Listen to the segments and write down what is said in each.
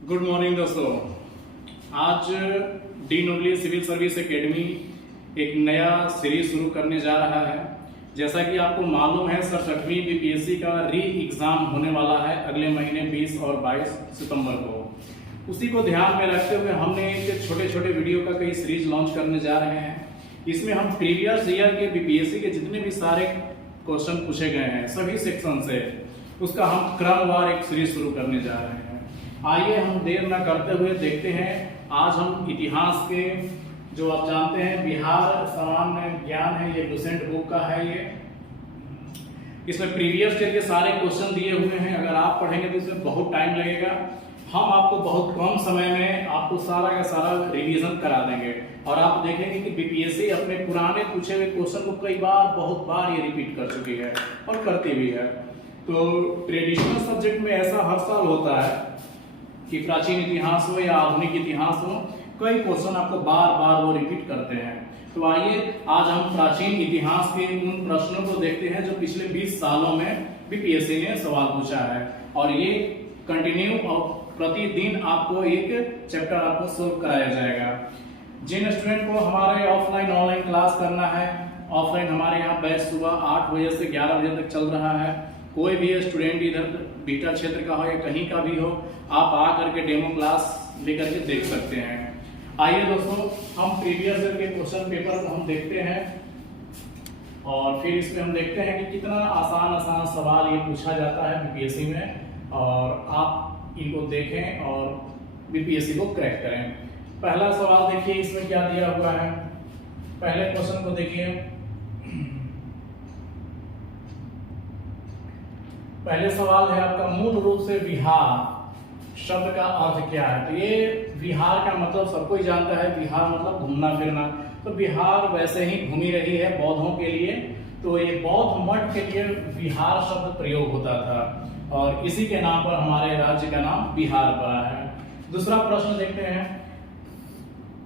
Good morning दोस्तों। आज डी नोबली सिविल सर्विस एकेडमी एक नया सीरीज शुरू करने जा रहा है। जैसा कि आपको मालूम है 67वीं बीपीएससी का री एग्जाम होने वाला है अगले महीने 20 और 22 सितंबर को। उसी को ध्यान में रखते हुए हमने एक छोटे छोटे वीडियो का कई सीरीज लॉन्च करने जा रहे हैं। इसमें हम प्रीवियस ईयर के बीपीएससी के जितने भी सारे क्वेश्चन पूछे गए हैं सभी सेक्शन से उसका हम क्रमवार एक सीरीज शुरू करने जा रहे हैं। आइए हम देर न करते हुए देखते हैं। आज हम इतिहास के जो आप जानते हैं बिहार सामान्य ज्ञान है, ये लुसेंट बुक का है। ये इसमें प्रीवियस ईयर के सारे क्वेश्चन दिए हुए हैं। अगर आप पढ़ेंगे तो इसमें बहुत टाइम लगेगा। हम आपको बहुत कम समय में आपको सारा का सारा रिवीजन करा देंगे और आप देखेंगे कि बीपीएससी अपने पुराने पूछे हुए क्वेश्चन को कई बार बहुत बार ये रिपीट कर चुकी है और करती भी है। तो ट्रेडिशनल सब्जेक्ट में ऐसा हर साल होता है कि प्राचीन इतिहास हो या आधुनिक इतिहास हो, कई क्वेश्चन आपको बार बार वो रिपीट करते हैं। तो आइए आज हम प्राचीन इतिहास के उन प्रश्नों को देखते हैं जो पिछले 20 सालों में बीपीएससी ने सवाल पूछा है और ये कंटिन्यू और प्रतिदिन आपको एक चैप्टर आपको सोल्व कराया जाएगा। जिन स्टूडेंट को हमारे ऑफलाइन ऑनलाइन क्लास करना है, ऑफलाइन हमारे यहाँ बैच सुबह 8 बजे से 11 बजे तक चल रहा है। कोई भी स्टूडेंट इधर बीटा क्षेत्र का हो या कहीं का भी हो, आप आ करके डेमो क्लास लेकर के देख सकते हैं। आइए दोस्तों हम प्रीवियस ईयर के क्वेश्चन पेपर को हम देखते हैं और फिर इसमें हम देखते हैं कि कितना आसान आसान सवाल ये पूछा जाता है बीपीएससी में और आप इनको देखें और बीपीएससी को क्रैक करें। पहला सवाल देखिए इसमें क्या दिया हुआ है। पहले क्वेश्चन को देखिए। पहले सवाल है आपका, मूल रूप से विहार शब्द का अर्थ क्या है। तो ये विहार का मतलब सबको ही जानता है, विहार मतलब घूमना फिरना। तो विहार वैसे ही घूमी रही है बौद्धों के लिए, तो ये बौद्ध मठ के लिए विहार शब्द प्रयोग होता था और इसी के नाम पर हमारे राज्य का नाम बिहार पड़ा है। दूसरा प्रश्न देखते हैं,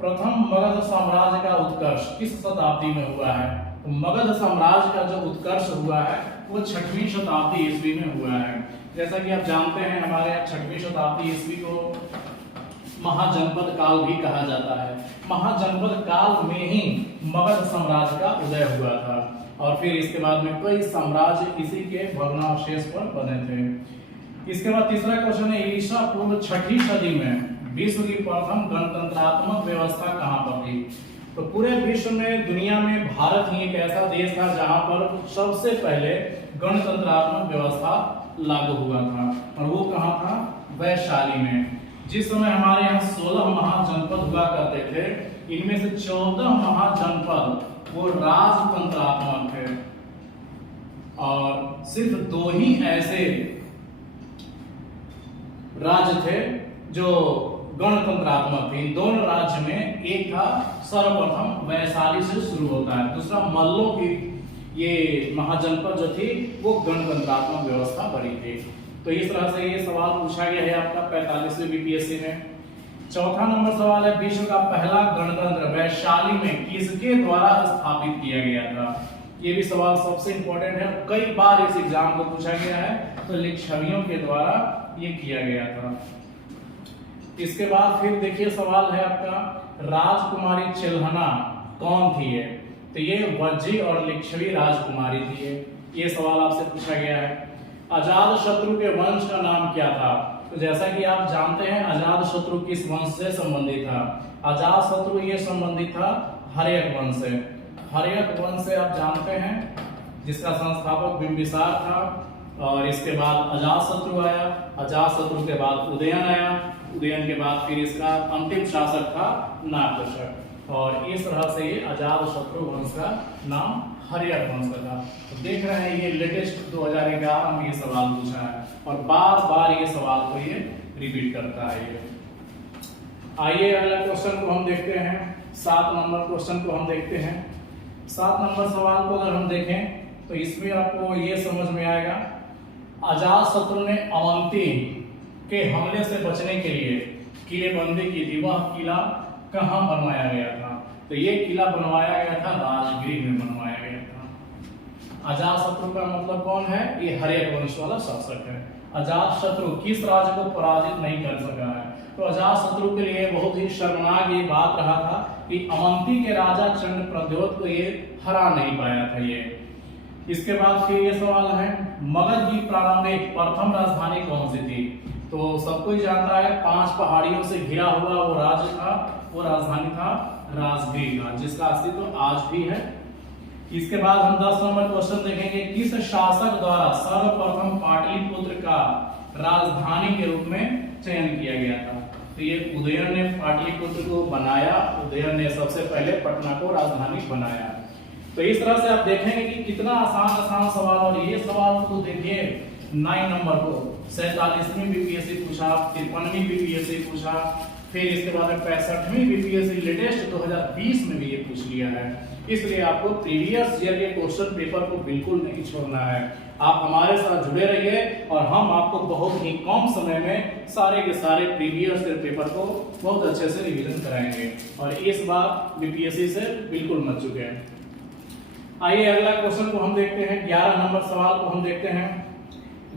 प्रथम मगध साम्राज्य का उत्कर्ष किस शताब्दी में हुआ है। तो मगध साम्राज्य का जो उत्कर्ष हुआ है वो 6वीं शताब्दी ईस्वी में हुआ है। जैसा कि आप जानते हैं हमारे यहाँ 6वीं शताब्दी ईस्वी को महाजनपद काल भी कहा जाता है। महाजनपद काल में ही मगध साम्राज्य का उदय हुआ था और फिर इसके बाद में कई साम्राज्य इसी के भग्नावशेष पर बने थे। इसके बाद तीसरा क्वेश्चन है, ईसा पूर्व 6वीं सदी में विश्व की प्रथम गणतंत्रात्मक व्यवस्था कहाँ पर थी। तो पूरे विश्व में दुनिया में भारत ही एक ऐसा देश था जहां पर सबसे पहले गणतंत्रात्मक व्यवस्था लागू हुआ था और वो कहां था, वैशाली में। जिस समय हमारे यहाँ 16 महाजनपद हुआ करते थे, इनमें से 14 महाजनपद वो राजतंत्रात्मक थे और सिर्फ 2 ही ऐसे राज्य थे जो गणतंत्रात्मक थे। इन दोनों राज्य में एक था सर्वप्रथम वैशाली से शुरू होता है, दूसरा मल्लों की ये महाजनपद जो थी वो गणतंत्रात्मक व्यवस्था बनी थी। तो इस तरह से ये सवाल पूछा गया है आपका 45वें बीपीएससी में। चौथा नंबर सवाल है, विश्व का पहला गणतंत्र वैशाली में किसके द्वारा स्थापित किया गया था। ये भी सवाल सबसे इंपॉर्टेंट है, कई बार इस एग्जाम को पूछा गया है। तो लिच्छवियों के द्वारा ये किया गया था। इसके बाद फिर देखिए सवाल है आपका, राजकुमारी चिल्हना कौन थी ये। तो ये वज्जी और लिच्छवी राजकुमारी थी। ये सवाल आपसे पूछा गया है। अजातशत्रु के वंश का नाम क्या था। तो जैसा कि आप जानते हैं अजातशत्रु किस वंश से संबंधित था। अजातशत्रु ये संबंधित था हर्यक वंश से। हर्यक वंश से आप जानते हैं जिसका संस्थापक बिंबिसार था और इसके बाद अजातशत्रु आया। अजातशत्रु के बाद उदयन आया। उदयन के बाद फिर इसका अंतिम शासक था नागशक और इस तरह से ये अजातशत्रु वंश का नाम हर्यक वंश का था। तो देख रहे हैं ये लेटेस्ट 2011 में ये सवाल पूछा है और बार बार ये सवाल को ये रिपीट करता है ये। आइए अगला क्वेश्चन को हम देखते हैं। 7 नंबर क्वेश्चन को हम देखते हैं। 7 नंबर सवाल को अगर हम देखें तो इसमें आपको ये समझ में आएगा, अजातशत्रु ने अवंती के हमले से बचने के लिए किलेबंदी की थी। वह किला कहाँ बनवाया गया था। तो ये किला बनवाया गया था राजगीर में बनवाया गया था। अजातशत्रु का मतलब कौन है, ये हर्यक वंश वाला शासक है। अजातशत्रु किस राज्य को पराजित नहीं कर सका है, तो अजातशत्रु के लिए बहुत ही शर्मनाक ये बात रहा था कि अवंती के राजा चंड प्रद्योत को ये हरा नहीं पाया था ये। इसके बाद फिर ये सवाल है, मगध की प्रारंभिक प्रथम राजधानी कौन सी थी? तो सब कोई जानता है 5 पहाड़ियों से घिरा हुआ वो राज्य था, वो राजधानी था राजगीर का, जिसका अस्तित्व आज भी है। इसके बाद हम 10 नंबर क्वेश्चन देखेंगे, किस शासक द्वारा सर्वप्रथम पाटलिपुत्र का राजधानी के रूप में चयन किया गया था? तो ये उदयन ने पाटलिपुत्र को बनाया, उदयन ने सबसे पहले पटना को राजधानी बनाया। तो इस तरह से आप देखेंगे कि कितना आसान सवाल, और ये सवाल तो देखिए 9 नंबर को 47वीं बीपीएससी पूछा, 53वीं बीपीएससी पूछा, फिर इसके बाद 65वीं बीपीएससी लेटेस्ट 2020 में भी ये पूछ लिया है। इसलिए आपको प्रीवियस ईयर के क्वेश्चन पेपर को बिल्कुल नहीं छोड़ना है। आप हमारे साथ जुड़े रहिए और हम आपको बहुत ही कम समय में सारे के सारे प्रीवियस ईयर पेपर को बहुत अच्छे से रिवीजन कराएंगे, और इस बार बीपीएससी से बिल्कुल मत चुके। आइए अगला क्वेश्चन को हम देखते हैं, 11 नंबर सवाल को हम देखते हैं।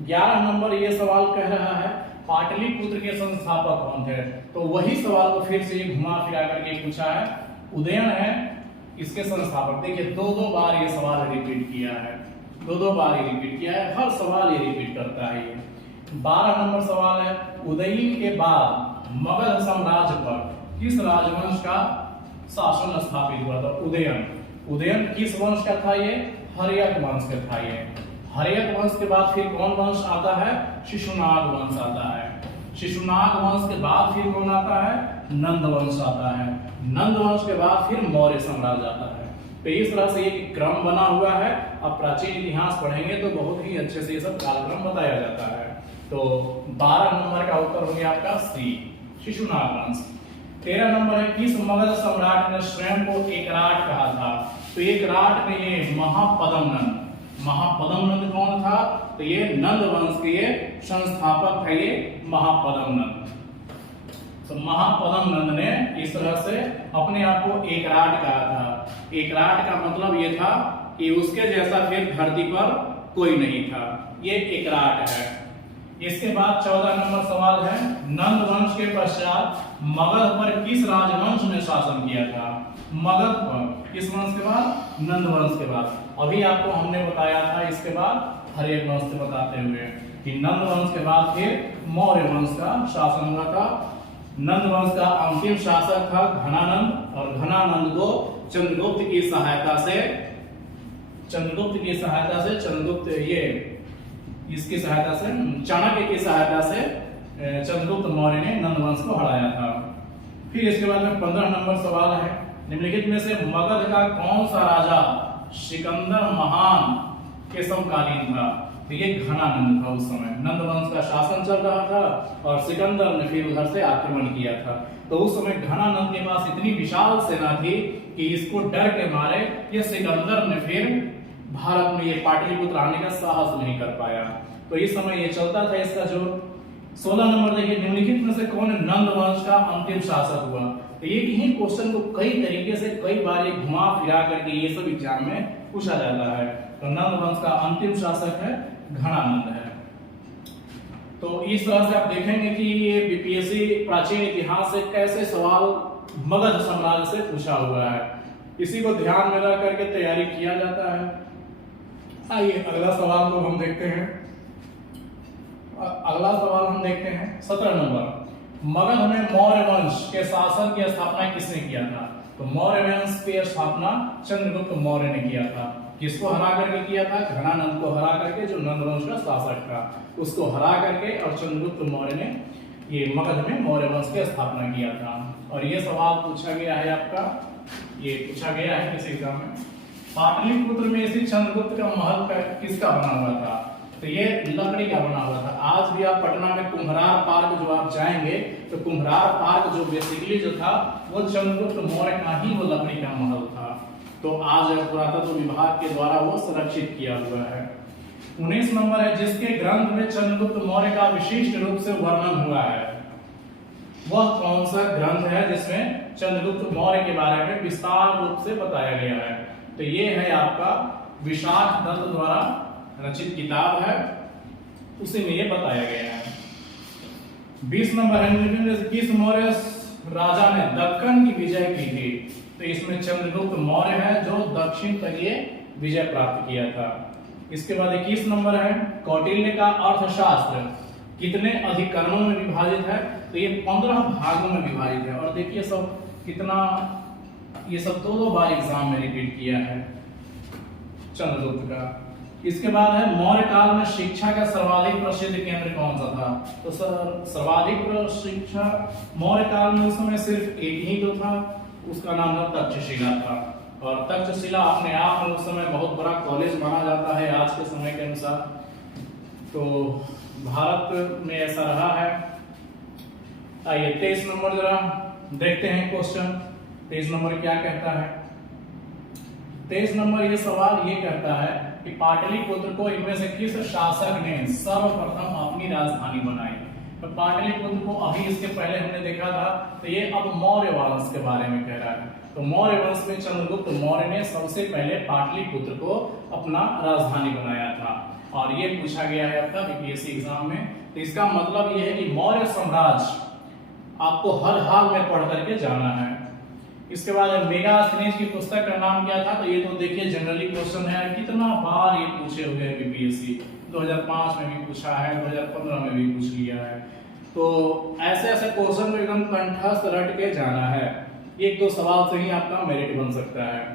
11 नंबर ये सवाल कह रहा है, पाटलिपुत्र के संस्थापक कौन थे? तो वही सवाल को फिर से घुमा फिरा करके पूछा है, उदयन है इसके संस्थापक। देखिए 2-2 बार ये सवाल रिपीट किया है, 2-2 बार ये रिपीट किया है, हर सवाल ये रिपीट करता है ये। 12 नंबर सवाल है, उदयन के बाद मगध साम्राज्य पर किस राजवंश का शासन स्थापित हुआ था? उदयन किस वंश का था? ये हर्यक वंश का था। ये हर्यक वंश के बाद फिर कौन वंश आता है? शिशुनाग वंश आता है। शिशुनाग वंश के बाद फिर कौन आता है? नंद वंश आता है। नंद वंश के बाद फिर मौर्य साम्राज्य आता है। तो इस तरह से ये क्रम बना हुआ है। अब प्राचीन इतिहास पढ़ेंगे तो बहुत ही अच्छे से ये सब कालक्रम बताया जाता है। तो 12 नंबर का उत्तर हो गया आपका सी, शिशुनाग वंश। 13 नंबर है, किस मगध सम्राट ने स्वयं को एकराट कहा था? तो एकराट में ये महापद्मनंद कौन था? तो ये नंद वंश के ये संस्थापक थे, ये महापद्मनंद। तो महापद्मनंद ने इस तरह से अपने आप को एकराट कहा था। एकराट का मतलब ये था कि उसके जैसा फिर धरती पर कोई नहीं था, ये एकराट है। इसके बाद 14 नंबर सवाल है, नंद वंश के पश्चात मगध पर किस राजवंश ने शासन किया था? मगध पर किस वंश के बाद? नंद वंश के बाद। अभी आपको हमने बताया था इसके बाद हर्यक वंश से बताते हुए कि नंद वंश के बाद फिर मौर्य वंश का शासन हुआ था। नंद वंश का अंतिम शासक था घनानंद, और घनानंद को चंद्रगुप्त की सहायता से चाणक्य की सहायता से चंद्रगुप्त मौर्य ने नंद वंश को हराया था। फिर इसके बाद में 15 नंबर सवाल है, निम्नलिखित में से मगध का कौन सा राजा सिकंदर महान के समकालीन था? तो ये घनानंद था। उस समय नंद वंश का शासन चल रहा था और सिकंदर ने फिर उधर से आक्रमण किया था। तो उस समय घनानंद के पास इतनी विशाल सेना थी कि इसको डर के मारे ये सिकंदर ने फिर भारत में ये पाटलिपुत्र आने का साहस नहीं कर पाया। तो इस समय ये चलता था इसका जो 16 नंबर देखिए, निम्नलिखित में से कौन नंद वंश का अंतिम शासक हुआ? तो ये यही क्वेश्चन को कई तरीके से कई बार ये घुमा फिरा करके ये सब एग्जाम में पूछा जाता है। तो नंद वंश का अंतिम शासक है घनानंद है। तो इस तरह से आप देखेंगे कि ये बीपीएससी प्राचीन इतिहास से कैसे सवाल मगध साम्राज्य से पूछा हुआ है, इसी को ध्यान में रख करके तैयारी किया जाता है। आइए अगला सवाल को हम देखते हैं। अगला सवाल हम देखते हैं 17 नंबर, मगध में मौर्य वंश के शासन की स्थापना किसने किया था? तो मौर्य वंश की स्थापना चंद्रगुप्त मौर्य ने किया था। किसको हरा करके किया था? घनानंद को हरा करके, जो नंद वंश का शासक था उसको हरा करके, और चंद्रगुप्त मौर्य ने ये मगध में मौर्य वंश की स्थापना किया था। और ये सवाल पूछा गया है आपका, ये पूछा गया है किस एग्जाम में, पाटलिपुत्र में स्थित चंद्रगुप्त का महल किसका बना हुआ था? तो ये लकड़ी का बना हुआ था। आज भी आप पटना में कुम्हरार पार्क जो आप जाएंगे तो कुम्हरार पार्क जो बेसिकली जो था वो चंद्रगुप्त मौर्य का ही वो लकड़ी का महल था। तो आज पुरातत्व विभाग के द्वारा वो संरक्षित किया हुआ है। 19 नंबर है, जिसके ग्रंथ में चंद्रगुप्त मौर्य का विशिष्ट रूप से वर्णन हुआ है, वह कौन सा ग्रंथ है जिसमें चंद्रगुप्त मौर्य के बारे में विस्तार रूप से बताया गया है? तो ये है आपका विशाख दत्त द्वारा रचित किताब है, उसी में ये बताया गया है। 20 नंबर है, निम्नलिखित में से किस मौर्य राजा ने दक्कन की विजय की थी? तो इसमें चंद्रगुप्त मौर्य है जो दक्षिण तक ये विजय प्राप्त किया था। इसके बाद 21 नंबर है, कौटिल्य का अर्थशास्त्र कितने अधिकरणों में विभाजित है? तो ये 15 भागों में विभाजित है। और देखिए सब कितना, ये सब दो बार एग्जाम में रिपीट किया है चंद्रगुप्त का। इसके बाद है, मौर्य काल में शिक्षा का सर्वाधिक प्रसिद्ध केंद्र कौन सा था? तो सर्वाधिक शिक्षा मौर्य काल में उस समय सिर्फ एक ही तो था, उसका नाम था तक्षशिला था। और तक्षशिला अपने आप में उस समय बहुत बड़ा कॉलेज माना जाता है आज के समय के अनुसार। तो भारत में ऐसा रहा है। आइए 23 नंबर जरा देखते हैं क्वेश्चन। 23 नंबर क्या कहता है? 23 नंबर ये सवाल ये कहता है कि पाटलिपुत्र को इनमें से किस शासक ने सर्वप्रथम अपनी राजधानी बनाई? तो पाटलिपुत्र को अभी इसके पहले हमने देखा था, तो ये अब मौर्य वंश के बारे में कह रहा है। तो मौर्य वंश में चंद्रगुप्त मौर्य ने सबसे पहले पाटलिपुत्र को अपना राजधानी बनाया था। और ये पूछा गया है आपका बीपीएससी एग्जाम में। तो इसका मतलब ये है कि मौर्य साम्राज्य आपको हर हाल में पढ़ करके जाना है। इसके बाद मेगास्थनीज की पुस्तक का नाम क्या था? तो ये तो देखिए जनरली क्वेश्चन है, कितना बार ये पूछे हुए हैं बीपीएससी। 2005 में भी पूछा है, 2015 में भी पूछ लिया है। तो ऐसे ऐसे क्वेश्चन को एकदम कंठस्थ रट के जाना है। एक दो सवाल से ही आपका मेरिट बन सकता है।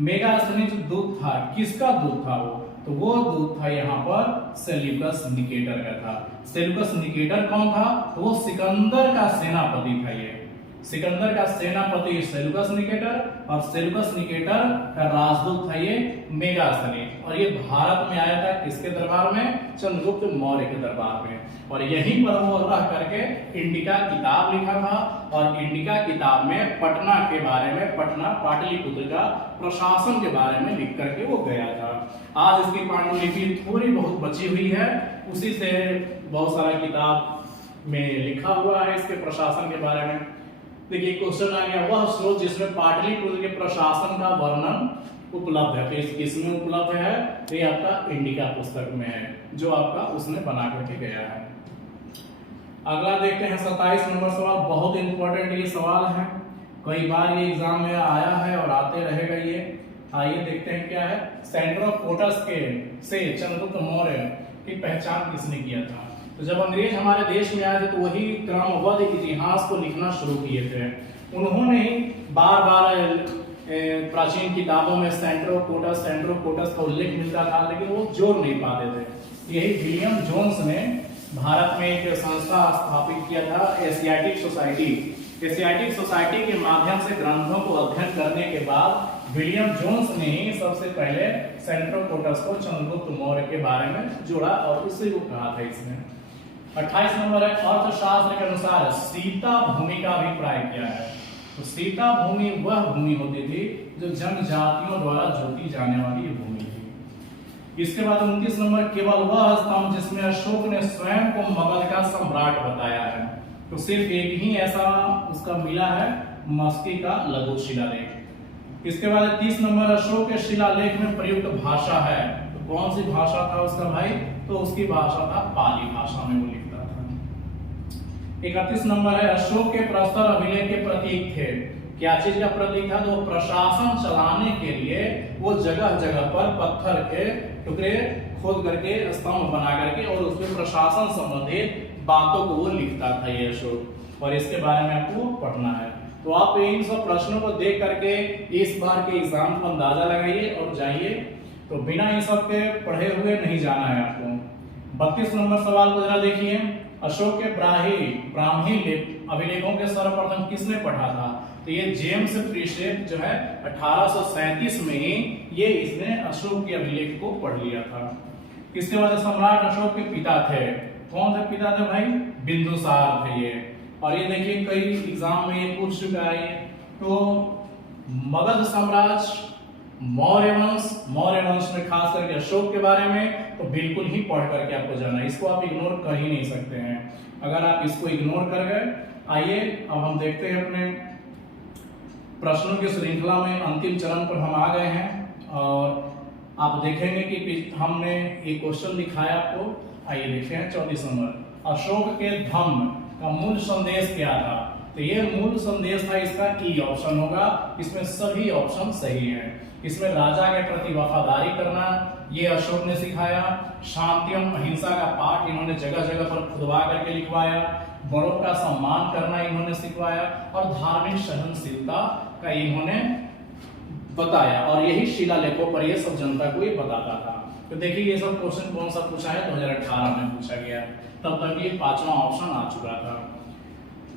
मेगास्थनीज दूत था, किसका दूत था वो? तो वो दूत था यहाँ पर सेल्यूकस निकेटर का था। सेल्यूकस निकेटर कौन था? तो वो सिकंदर का सेनापति था। ये सिकंदर का सेनापति सेल्यूकस निकेटर, और सेल्यूकस निकेटर का राजदूत था ये मेगास्थनीज। और ये भारत में आया था किसके दरबार में? चंद्रगुप्त मौर्य के दरबार में। और यहीं पर वो रह करके इंडिका किताब लिखा था। और इंडिका किताब में पटना के बारे में, पटना पाटलिपुत्र का प्रशासन के बारे में लिख करके वो गया था। आज इसकी पांडुलिपि थोड़ी बहुत बची हुई है, उसी से बहुत सारा किताब में लिखा हुआ है इसके प्रशासन के बारे में। देखिए क्वेश्चन आ गया, वह स्रोत जिसमें पाटलिपुत्र के प्रशासन का वर्णन उपलब्ध है। तो किसमें उपलब्ध है? तो ये आपका इंडिका पुस्तक में है, जो आपका उसने बना करके गया है। अगला देखते हैं 27 नंबर सवाल। बहुत इंपॉर्टेंट ये सवाल है, कई बार ये एग्जाम में आया है और आते रहेगा ये। आइए देखते हैं क्या है। सेंट्रोकोटस के से चंद्रगुप्त मौर्य की पहचान किसने किया था? तो जब अंग्रेज हमारे देश में आए थे तो वही क्रमबद्ध इतिहास को लिखना शुरू किए थे। उन्होंने ही बार बार प्राचीन किताबों में सेंट्रोकोटस का उल्लेख मिलता था, लेकिन वो जोड़ नहीं पाते थे। यही विलियम जोन्स ने भारत में एक संस्था स्थापित किया था, एशियाटिक सोसाइटी। एशियाटिक सोसाइटी के माध्यम से ग्रंथों को अध्ययन करने के बाद विलियम जोन्स ने ही सबसे पहले सेंट्रोकोटस को चंद्रगुप्त मौर्य के बारे में जोड़ा और उसे वो कहा था इसने। 28 नंबर है, अर्थशास्त्र के अनुसार सीता भूमि का अभिप्राय क्या है? तो सीता भूमि वह भूमि होती थी जो जनजातियों द्वारा जोती जाने वाली भूमि थी। इसके बाद 29 नंबर, केवल वह स्तंभ जिसमें अशोक ने स्वयं को मगध का सम्राट बताया है। तो सिर्फ एक ही ऐसा उसका मिला है, मस्की का लघु शिलालेख। इसके बाद 30 नंबर, अशोक के शिलालेख में प्रयुक्त भाषा है। तो कौन सी भाषा था उसका भाई? तो उसकी भाषा था पाली भाषा में वो लिखता था। 31 नंबर है, अशोक के प्रस्तर अभिलेख के प्रतीक थे। क्या चीज का प्रतीक था? तो प्रशासन चलाने के लिए वो जगह जगह पर पत्थर के टुकड़े खोद करके स्तंभ बना करके और उसमें प्रशासन संबंधित बातों को वो लिखता था ये अशोक। और इसके बारे में आपको पढ़ना है। तो आप इन सब प्रश्नों को देख करके इस बार के एग्जाम को अंदाजा लगाइए और जाइए। तो बिना इन सब के पढ़े हुए नहीं जाना है आपको। 32 नंबर सवाल को जरा देखिए। अशोक के ब्राह्मी अभिलेखों के सर्वप्रथम किसने पढ़ा था? तो ये जेम्स प्रीसेप जो है 1837 में ही ये इसने अशोक के अभिलेख को पढ़ लिया था। इसके बाद सम्राट अशोक के पिता थे। कौन से पिता थे भाई? बिंदुसार थे ये। और ये देखिए कई एग्जाम में ये पूछ चुका है। तो मगध साम्राज्य, मौर्य वंश में खास करके अशोक के बारे में तो बिल्कुल ही पढ़ करके आपको जाना है, इसको आप इग्नोर कर ही नहीं सकते हैं। अगर आप इसको इग्नोर कर गए, आइए अब हम देखते हैं अपने प्रश्नों की श्रृंखला में अंतिम चरण पर हम आ गए हैं। और आप देखेंगे कि हमने एक क्वेश्चन दिखाया आपको। आइए देखते हैं 34 नंबर, अशोक के धम्म का मूल संदेश क्या था? तो ये मूल संदेश था इसका ई ऑप्शन होगा। इसमें सभी ऑप्शन सही हैं। इसमें राजा के प्रति वफादारी करना ये अशोक ने सिखाया। शांतिम अहिंसा का पाठ इन्होंने जगह जगह पर खुदवा करके लिखवाया। बड़ों का सम्मान करना इन्होंने सिखवाया और धार्मिक सहनशीलता का इन्होंने बताया। और यही शिलालेखों पर ये सब जनता को ये बताता था। तो देखिए ये सब क्वेश्चन कौन सा पूछा है, 2018 में पूछा गया। तब तक ये 5वां ऑप्शन आ चुका था।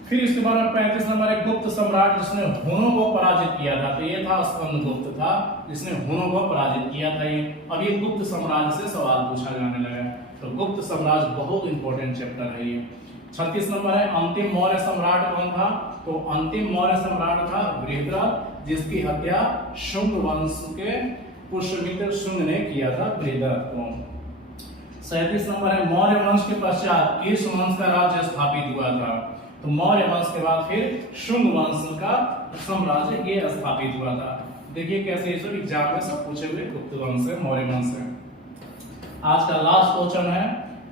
फिर इसके बाद 35 नंबर है गुप्त सम्राट जिसने हुनों को पराजित किया था। तो ये था स्कंदगुप्त था जिसने हुनों को पराजित किया था। ये अब ये गुप्त साम्राज्य से सवाल पूछा जाने लगा। तो गुप्त साम्राज्य बहुत इंपॉर्टेंट चैप्टर है ये। 36 नंबर है अंतिम मौर्य सम्राट कौन था? तो अंतिम मौर्य सम्राट था बृहद्रथ, जिसकी हत्या शुंग वंश के पुष्यमित्र शुंग ने किया था बृहद्रथ को। 37 नंबर है मौर्य वंश के पश्चात किस वंश का राज्य स्थापित हुआ था? तो मौर्य वंश के बाद फिर शुंग वंश का साम्राज्य ये स्थापित हुआ था। देखिए कैसे ये सब एग्जाम में सब पूछे हुए गुप्त वंश से, मौर्य वंश से। आज का लास्ट क्वेश्चन है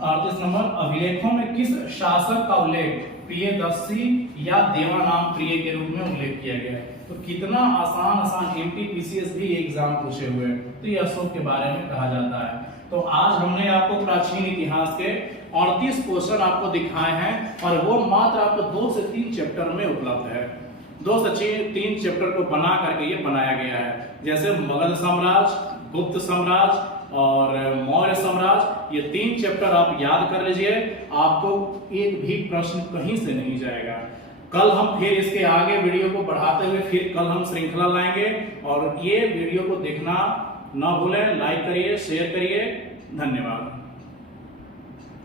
38 नंबर अभिलेखों में किस शासक का उल्लेख प्रियदर्शी या देवानाम प्रिय के रूप में उल्लेख किया गया है? तो कितना आसान एमपीपीसीएस भी एग्जाम पूछे हुए हैं। तो ये अशोक के बारे में कहा जाता है। तो आज हमने आपको प्राचीन इतिहास के 38 क्वेश्चन आपको दिखाए हैं और वो मात्र आपको 2 से 3 चैप्टर में उपलब्ध है। 2 से 3 चैप्टर को बना करके ये बनाया गया है। जैसे मुगल साम्राज्य, गुप्त साम्राज्य और मौर्य साम्राज्य, ये 3 चैप्टर आप याद कर लीजिए। आपको एक भी प्रश्न कहीं से नहीं जाएगा। कल हम फिर इसके आगे वीडियो को बढ़ाते हुए फिर कल हम श्रृंखला लाएंगे। और ये वीडियो को देखना ना भूलें, लाइक करिए, शेयर करिए। धन्यवाद।